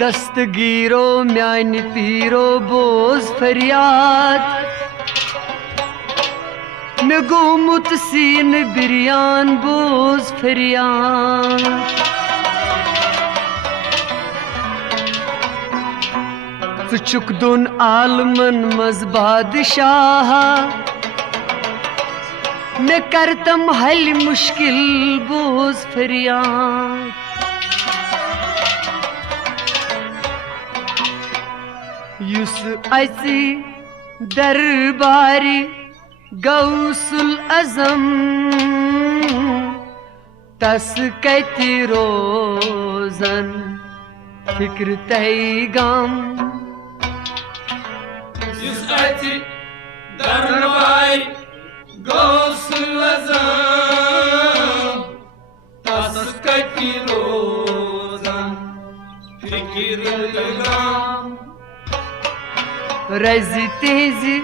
दस्तगीरो म्यान पीरो बोझ फरियाद मे गोमुत सीन बिरियान बोझ फरियाद चुक दोन आलमन मज बादशाह मैं करतम हल मुश्किल बोझ फरियाद युस असी दरबारी गौसुल अज़म तस कति रोज़न फिक्र तई गम युस असी दरबारी गौसुल अज़म तस कति रोज़न फिक्र तई गम रज़ी तेज़ी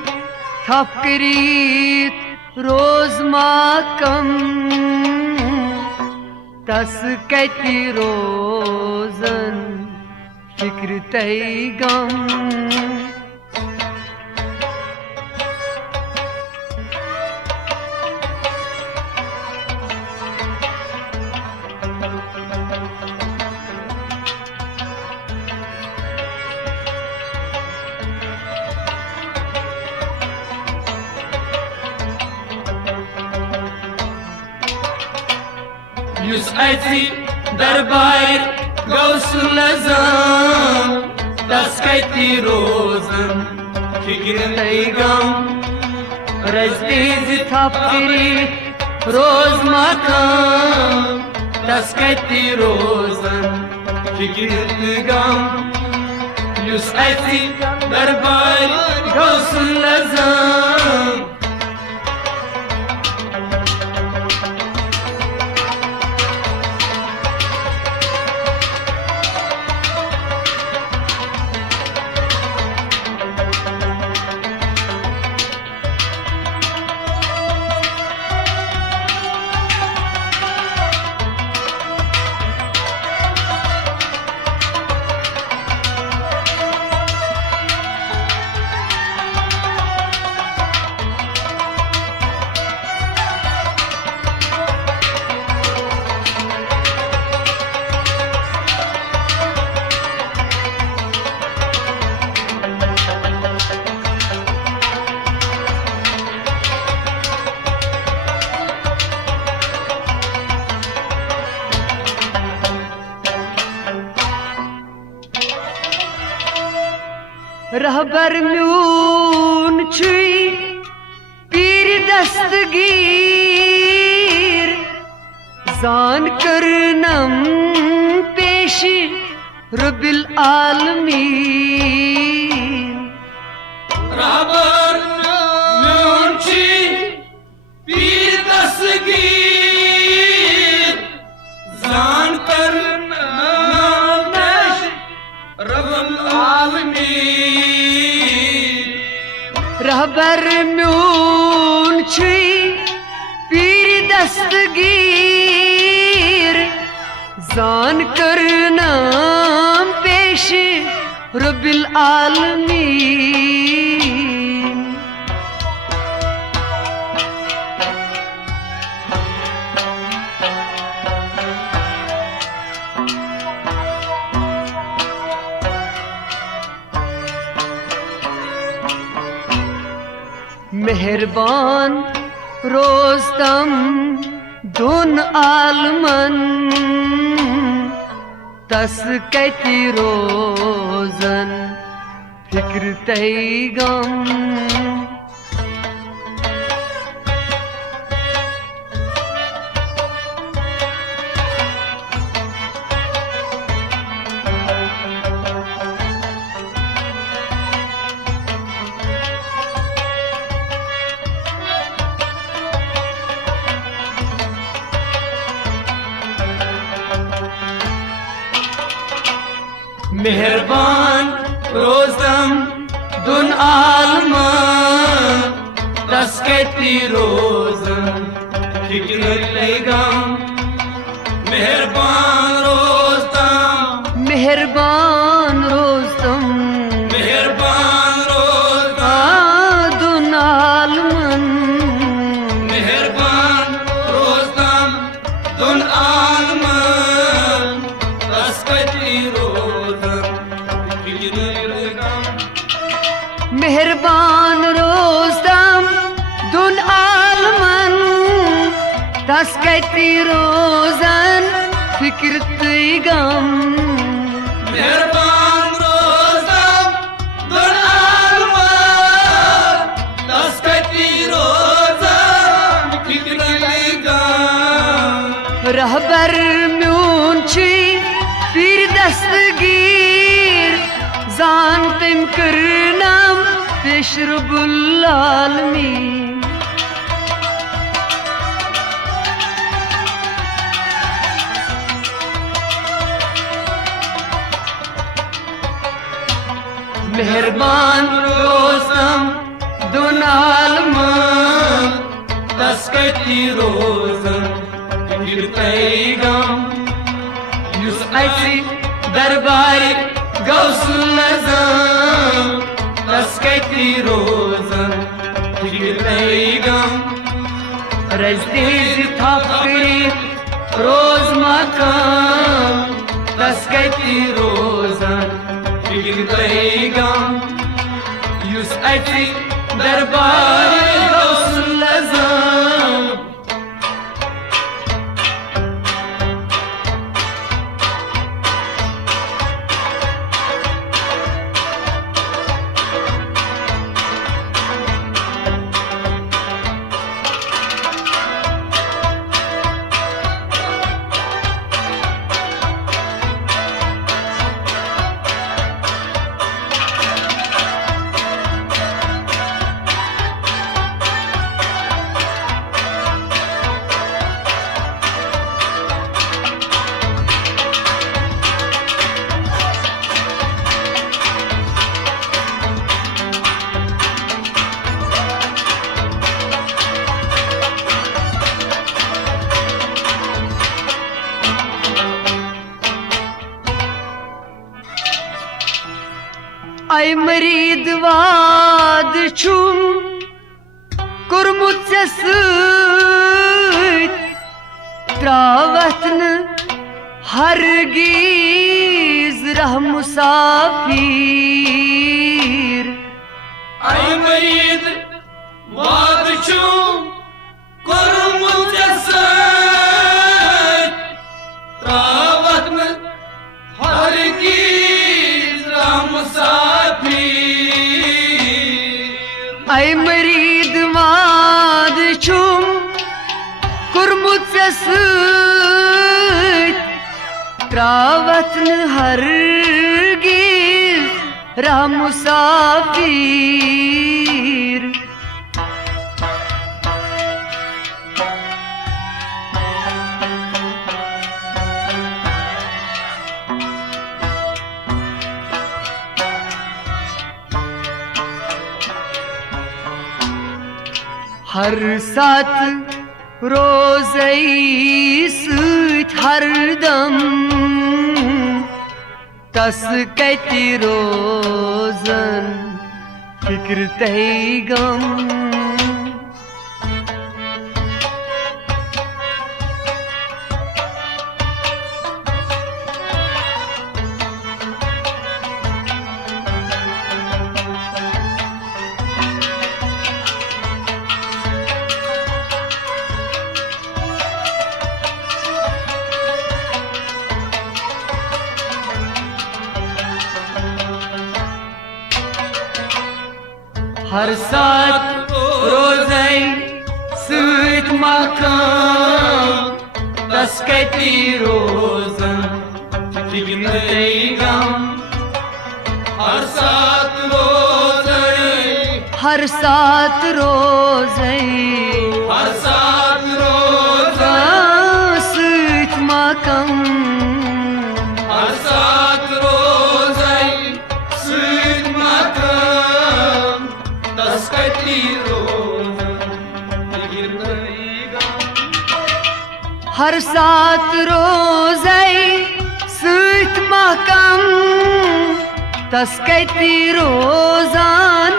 थपकरीत रोज माकम तस कति रोजन फिक्र तई गम युस असी दरबार गौसुल अज़म तस कति रोज़न फिक्र तई गम रज़ी तेज़ी थपकरीत रोज माकम तस कति रोज़न फिक्र तई गम युस असी दरबार गौसुल अज़म रहबर म्यून छुई पीर दस्तगीर जान करनम पेशी रबिल आलमीन रहबर म्यून छुई पीर दस्तगीर जान करनम पेशी रबिल आलमीन रहबर म्यून छुई पीर दस्तगीर जान करनम पेश रबिल आलमीन मेहरबान रोस्तम दुन आलमन तस कति रोजन फिक्र तई गम मेहरबान रोज़म दुन आलमन तस कति रोज़न फिक्र तई गम मेहरबान रोज़म मेहरबान आलमन तस कति रोजन फिक्र गम मेहरबान रोस्तम दुन आलमन तस कति रोजन फिक्र तई गम मेहरबान रोजन दुन आलमन तस कति रोजन फिक्र गम रहबर म्यून छी पीर दस्तगीर जान तम करनाम पेश रब्बुल आलमीन मेहरबान रोस्तम दुन आलमन तस कति रोजन फिक्र गम युस असी दरबार गौसुल आज़म तस कति रोजन फिक्र गम रजदीज थाकरी रोज मकाम तस कति रोजन फिक्र गम युस अति दरबार गौसुल आज़म ay mरीद वाद छुम कुर्मुत सत त्रावतन हरगिज रह मुसाफिर ay मरीद वाद छुम कुर्मुत सत त्रावतन हरगिज रह मुसाफिर ay mरीद वाद छुम कुर्मुत सत त्रावतन हरगिज रह मुसाफिर हर सात रोज़ई सूत हर दम तस कति रोज़न फिक्र तई गम हर सात रोज़ई सूत मकाम तस कति रोजन फिक्र गम हर सात रोज़ई हर सात रोज़ई हर सात रोज़ई सूत मकाम हर सात रोज़ई सूत मकाम तस कति रोजन फिक्र गम हर सात रोज़ई सूत मकाम तस कति रोज़ान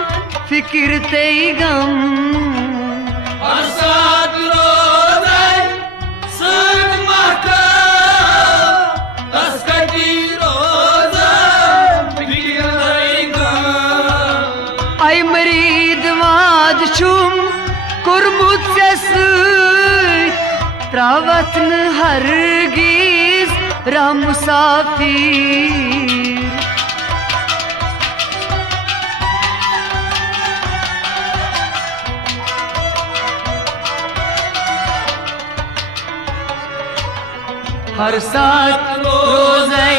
फिक्र तई गम हर सात रोज़ई सूत मकाम कोरमुत त्रावतन हरगिज रा मुसाफिर हर सात रोज़ै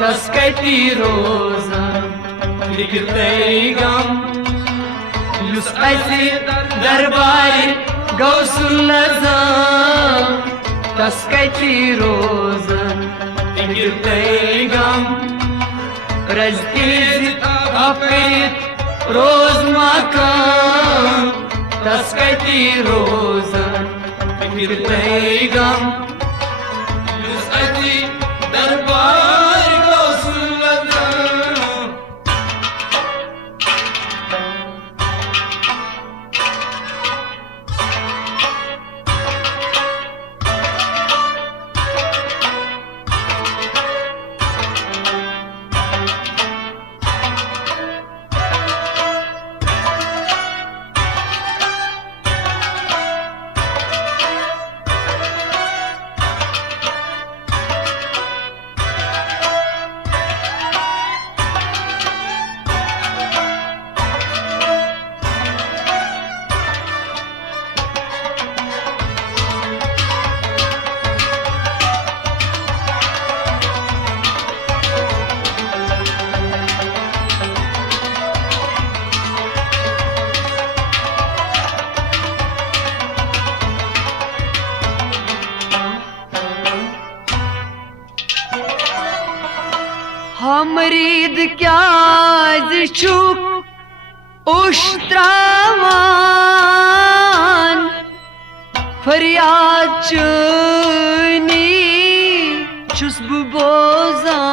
तस्कती रोज़न फिक्र तई गम युस असे दरबार गौसुल आज़म तस्कती रोज़न फिक्र तई गम रज़्किज़ अफित रोज़ माकम तस्कती रोज़न फिक्र तई गम युस असे दरबार गौसुल आज़म हमरीद क्या जुक उश्त्रावान फरियाद चुनी चुस्ब बोजान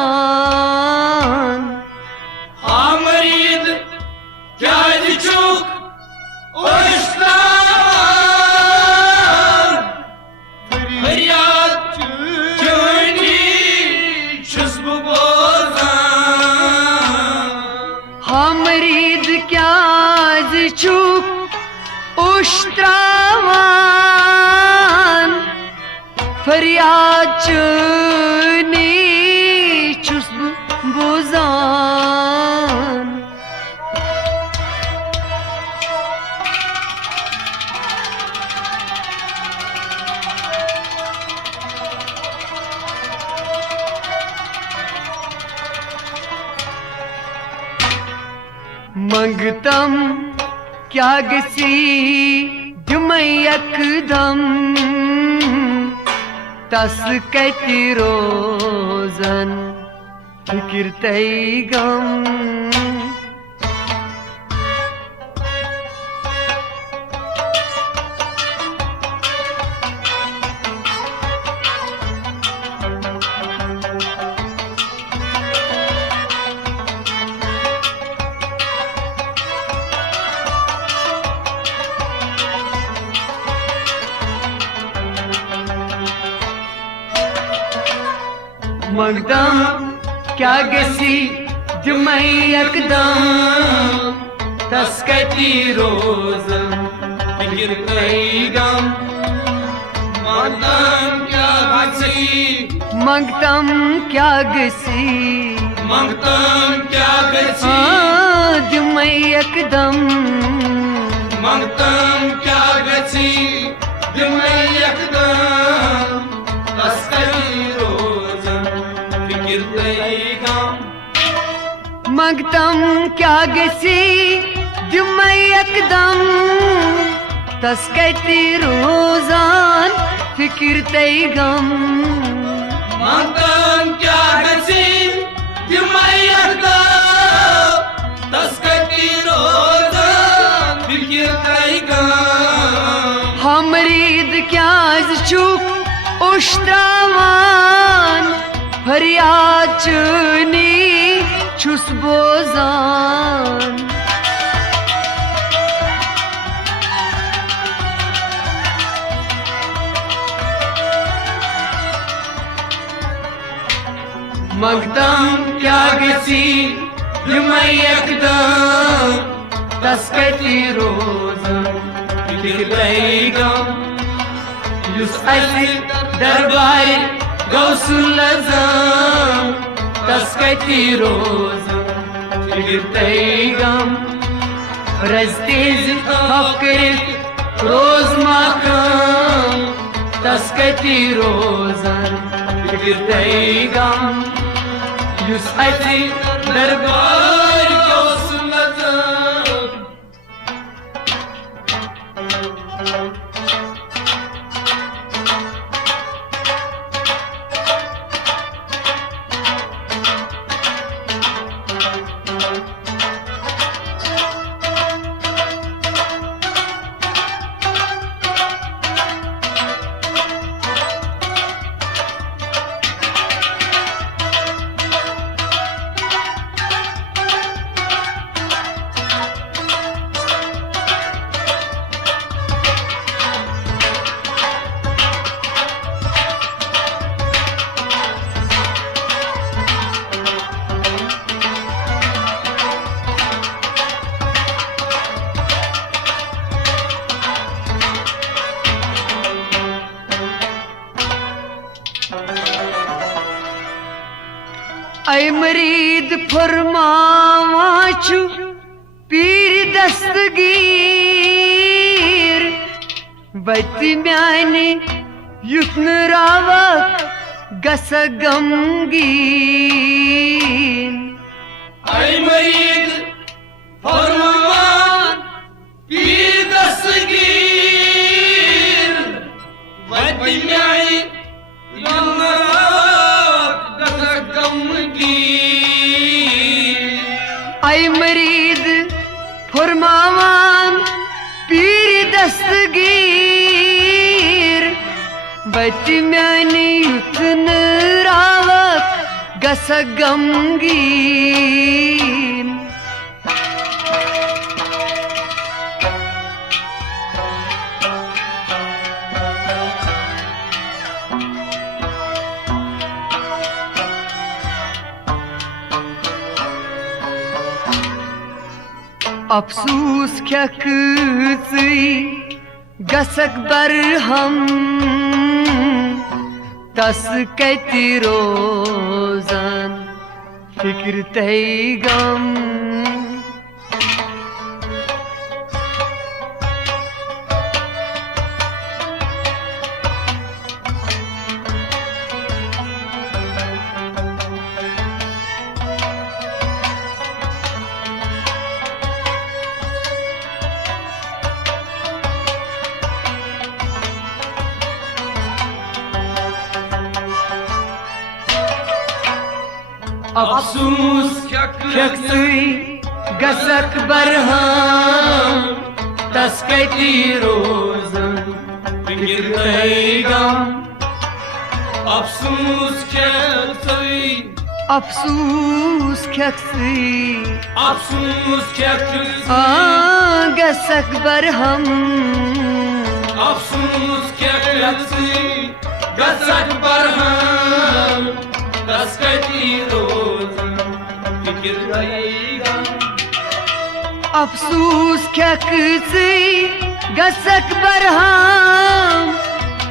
हमरीद क्या चुक उश्त्रावान फरियाद चुनी चुस्ब हमरीद क्या जुक उश्त्रावान फरियाद चुनी चुस्ब बोजान मंगतम क्या गसी जुमै यकदम तस कति रोज़न फिक्र तई गम मगदम क्या गसी जुमै यकदम तस्कती रोज़न फिक्र तई गम मंगतम क्या गसी मंगतम क्या गसी मंगतम क्या गसी जुमै यकदम मंगतम क्या गसी जुमै यकदम तस्कती रोज़न फिक्र तई गम मंगतम क्या गसी जुमै यकदम तस्कती रोज़ान फिक्र तई गम मंगतम क्या गसी जुमै यकदम तस्कती रोज़न फिक्र तई गम हमरीद क्या जुक उश्त्रावान फरियाद चुनी छुस बोजान मंगतम क्या गसी जुमै यकदम तस कति रोजन फिक्र तई गम युस अति दरबार गौसुल आज़म तस कति रोजन फिक्र तई गम रज़तेज़ फक्र रोज मकाम तस कति रोजन फिक्र तई गम युस अति दरबार गौसुल आज़म ऐ मरीद फरमावा छु पीर दस्तगीर बति म्याने युथ रावक गस गमगीन ऐ मरीद फरमान पीर दस्तगीर वति म्याने ऐ मरीद फरमावान पीर दस्तगीर बति म्याने युथन रावक गस गमगीन अफसूस क्या गसक बरहम तस कति रोजन फिक्र तई गम अफसूस गसक बरहम तस कति रोजन फिक्र तई गम अफसूस अफसूस गसक बरहम अफसूस गसक बरहम तस कति रोजन फिक्र तई गम अफसूस गसक बरहम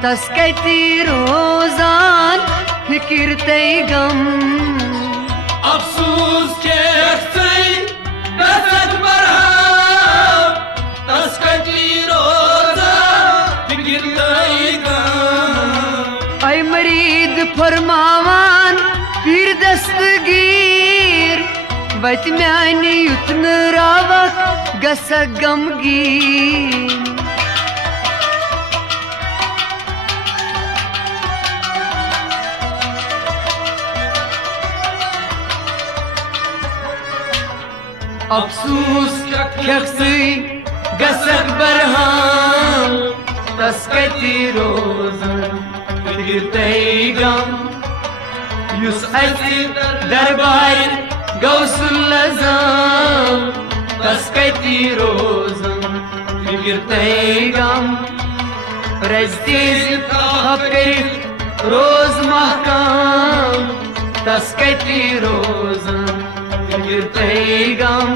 तस कति रोजान फिक्र तई गम अफसूस गसक बरहम तस कति रोजान फिक्र तई गम ऐ मरीद फरमावान पीर दस्तगीर बति म्याने युथन रावक गस गमगीन अफसूस गसक बरहम तस कति रोजन फिक्र तई गम युस अति दरबार गौसुल आज़म तस कति रोजन फिक्र तई गम रज़तेज़ फक्र रोज महकाम तस कति रोजन फिक्र तई गम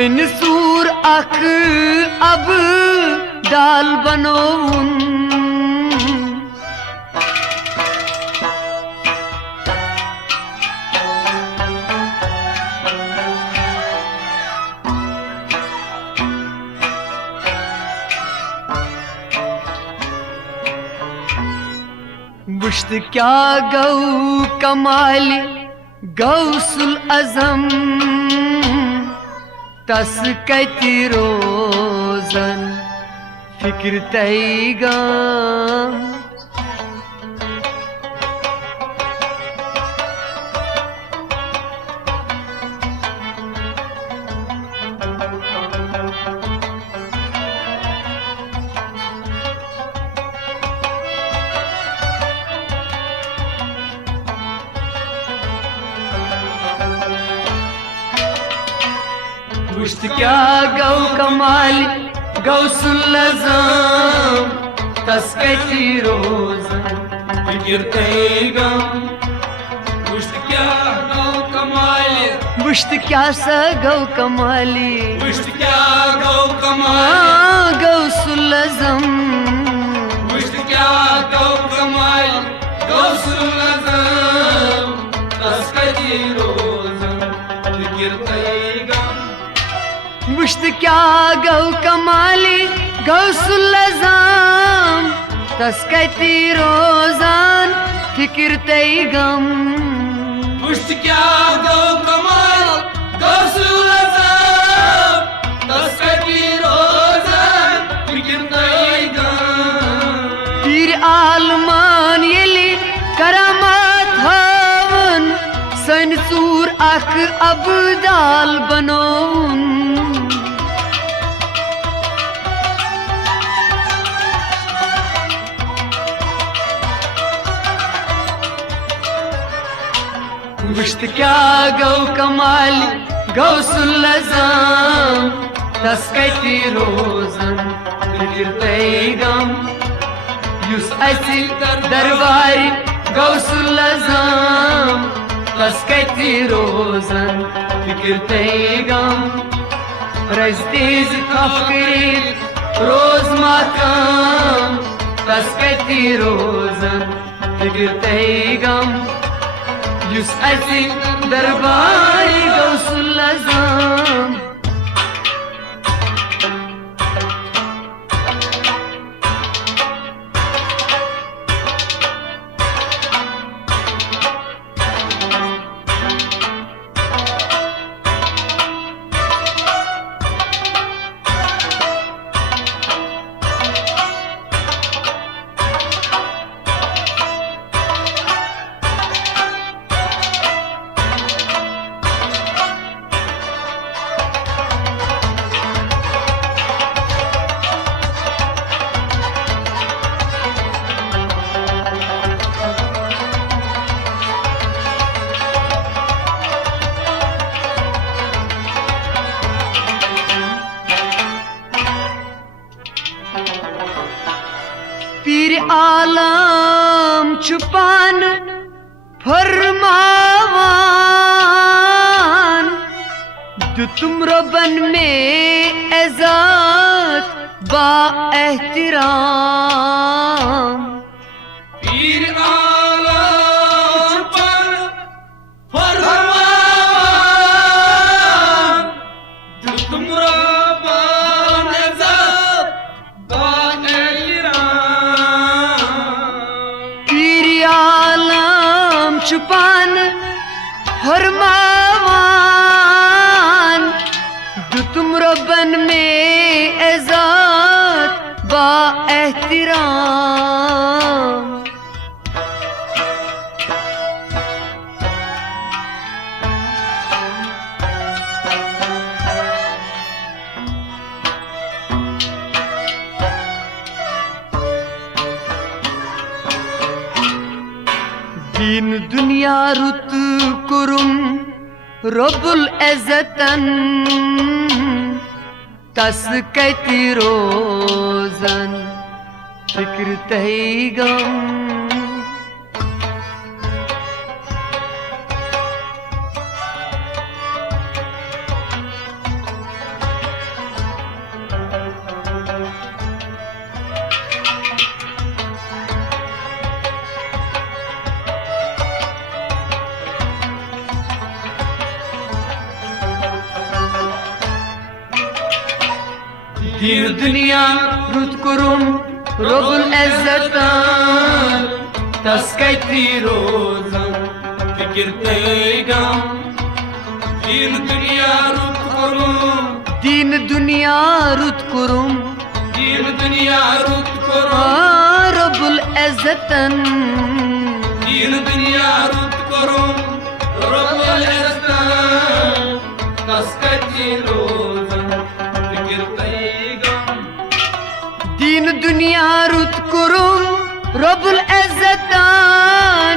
सन सूर अख अब डाल बनोन वुश्त क्या गौ कमाली गौसुल अज़म तस कति रोज़न फिक्र तैगम वुश्त क्या गौ कमाली गौसुल अज़म तस कति रोज़न फिक्र तैगम वुश्त क्या गौ कमाली वुश्त क्या सा गौ कमाली वुश्त क्या गौ कमाली गौसुल अज़म वुश्त क्या गौ कमाली गौसुल अज़म तस कति रोज़न फिक्र तैगम वुश्त क्या गौ कमाली गौसुल अज़म तस कति रोज़न फिक्र तैगम वुश्त क्या गौ कमाली गौसुल अज़म तस कति रोज़न फिक्र तैगम पीर आलमान येली करामत हवन सन सूर अख अब डाल बनोन वुश्त क्या गौ कमाली गौसुल अज़म तस कति रोज़न फिक्र तैगम युस असि दरबारी गौसुल अज़म तस कति रोज़न फिक्र तैगम रज़्तेज़ तफकीर रोज़ मातम तस कति रोज़न फिक्र तैगम युस असि दरबारी गौसुल अज़म पीर आलम छुपान फरमावान जो तुम रबन में एजाज बा एहतिराम पीर आलम पर फरमान जो तुमरा बान अज़ब बाएलिराम पीर आलम छुपान फरमावान जो तुम रबन में एजाज बा एहतिराम दीन दुनिया रुत कुरुम रब्बुल इज़्ज़तन तस कति रोज़न फिक्र तैगम दीन दुनिया रुत कुरुम रबुल इज्जतान तस्कैती रोजन फिक्र तैगम दीन दुनिया रुत कुरुम दीन दुनिया रुत कुरुम दीन दुनिया रुत कुरुम रबुल इज्जतन दीन दुनिया रुत कुरुम रबुल इज्जतन तस्कैती रोजन फिक्र तैगम दीन दुनिया रुत कुरुम रबुल इज्जतान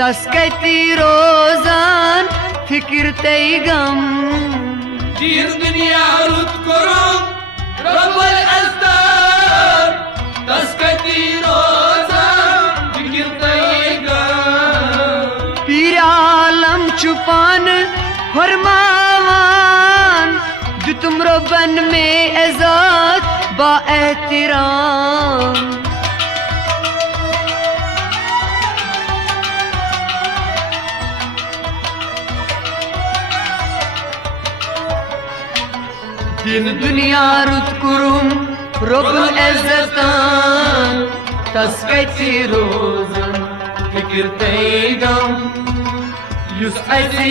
तस्कैती रोजान फिक्र तैगम दीन दुनिया रुत कुरुम रबुल इज्जतान तस्कैती रोजान फिक्र तैगम पीर आलम छुपान फरमावान जो तुम रबन में इज्जत बा एहतराम दीन दुनिया रुत कुरुम रबुल इज्जतान तस्कैती रोजन फिक्र तैगम युस अजी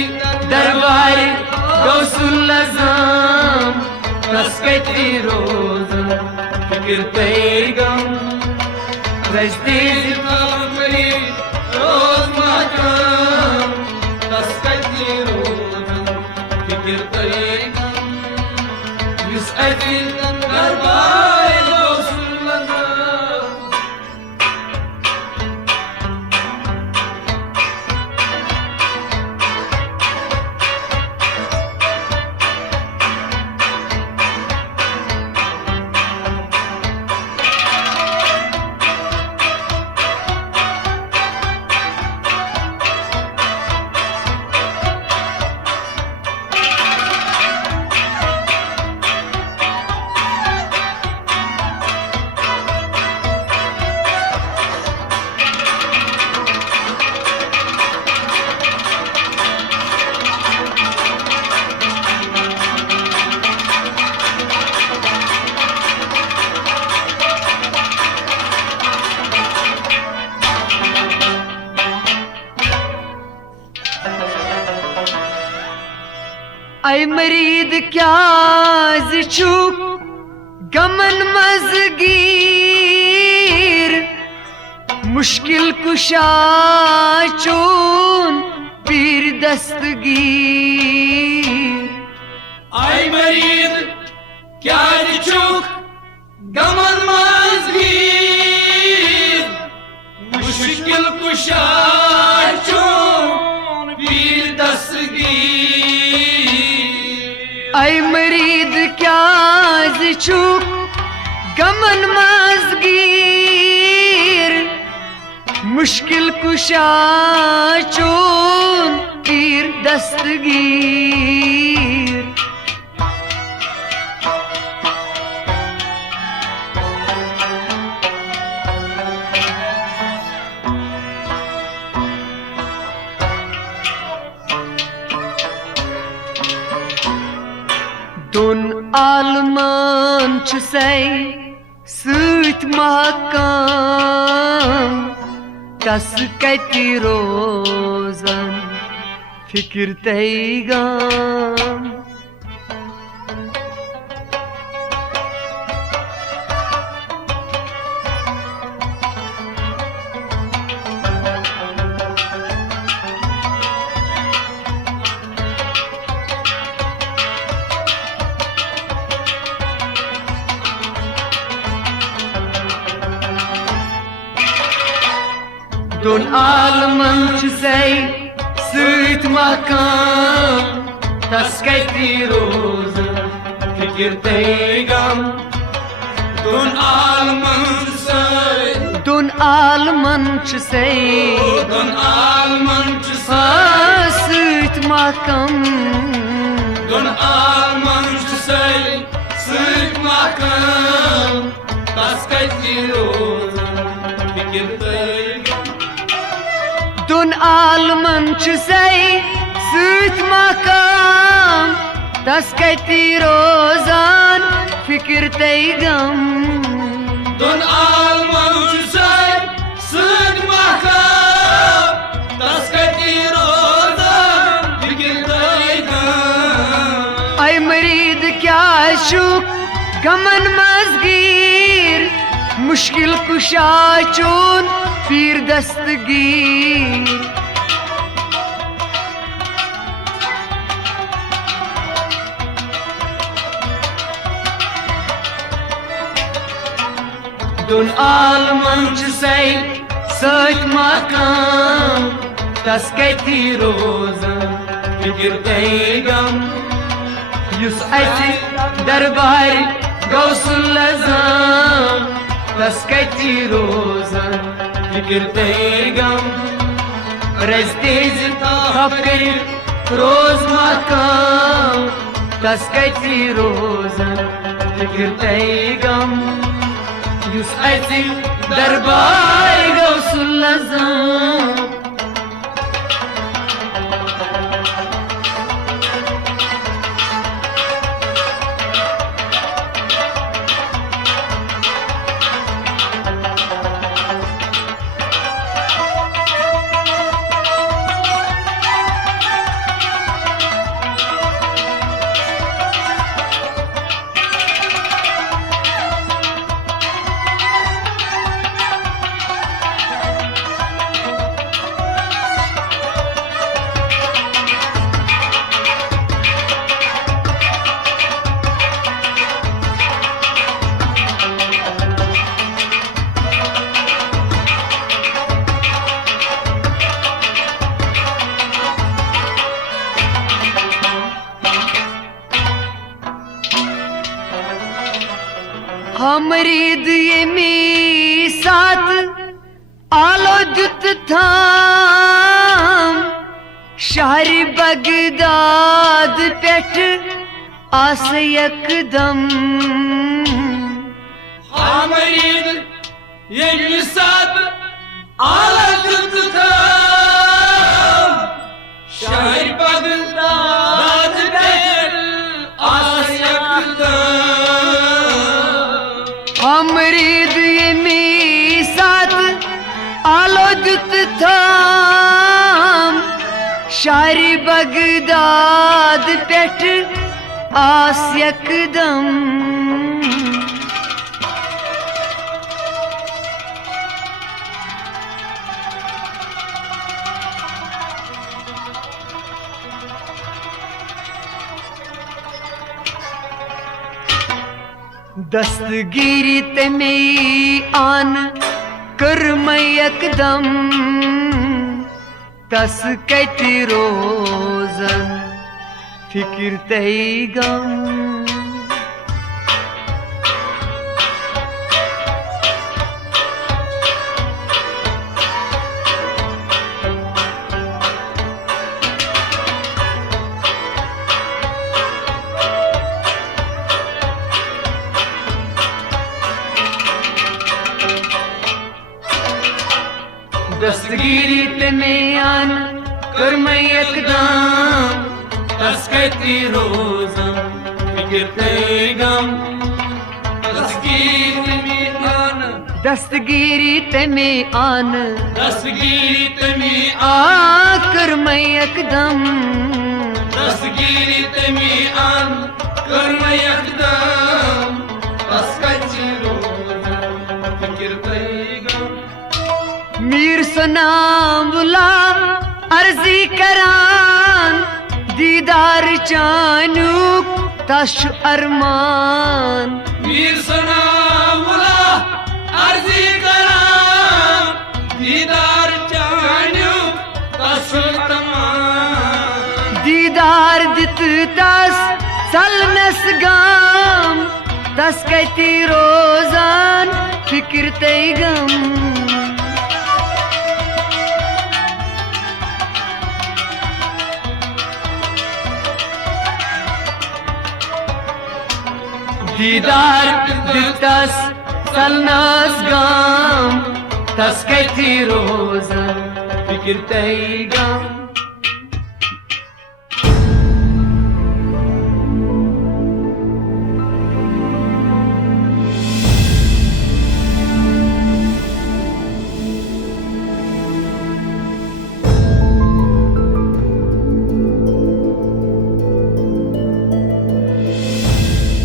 दरबार गौसुल आज़म तस्कैती रोजन फिक्र तैगम रजदीद कबरी रोज मकाम तस्कैती रोजन फिक्र तैगम युस अजी दरबार गौसुल आज़म ऐ मरीद क्या जिछु गमन मजगीर मुश्किल कुशा चून पीर दस्तगीर आई मरीद क्या चुक गमन मजगीर मुश्किल कुशा चून पीर दस्तगीर ऐ मरीद क्या जिछु गमन मजगीर मुश्किल कुशा चून पीर दस्तगीर दोन आलमान छुसै सूत महकाम तस्कैती रोजन फिक्र तैगम दोन आलमन छुसै सूत महकाम तस्कैती रोजन फिक्र तैगम दोन आलमन छुसै दोन आलमन सूत महकाम दोन आलमन छुसै सूत महकाम तस्कैती रोजन फिक्र तैगम दोन आलमन छुसै सूत महकाम तस्कैती रोजन fikir tey gam. Dun alman şu say sık mahkam taskati rozan fikir daygam. Ay marid kya shuk gaman mazgir mushkil kusha chun pir dastgir. Dun alman şu say sık mahkam taskati rozan fikir daygam. Yus ati darbar gausul azam taskati rozan fikir daygam. Restez hafkar roz makam taskati rozan fikir daygam. Yus ati darbar gausul azam. हमारी दिए में साथ आलोजित था शहर Baghdad पेट आस यकदम. हमारी ये साथ आलत था शहर बगदाद पे आसयकदम. हमारी दिए में साथ आलोजित था शहर बगदाद पेट आस यकदम. दस्तगीरी ते में आन कर मैं यकदम तस कहती रोजन फिक्र तई गम. दस्तगीरी ते में आन कर मैं यकदम तस्कती रोज़म फिक्र तई गम. दस्तगीरी में आन दस्तगीरी ते में आन दस्तगीरी ते में आ कर मैं यकदम. दस्तगीरी ते में आन कर मैं यकदम तस्कती रोज़म फिक्र तई गम. मीर सनामुला अर्जी करान दीदार चानूक तश अरमान. मीर सनामुला अर्जी करान दीदार चानूक तश अरमान. दीदार दित तस सलनस गाम तस कहती रोजान फिक्र तई गम. दीदार दितस सलनस गाम तस कहती रोजान फिक्र तई गम.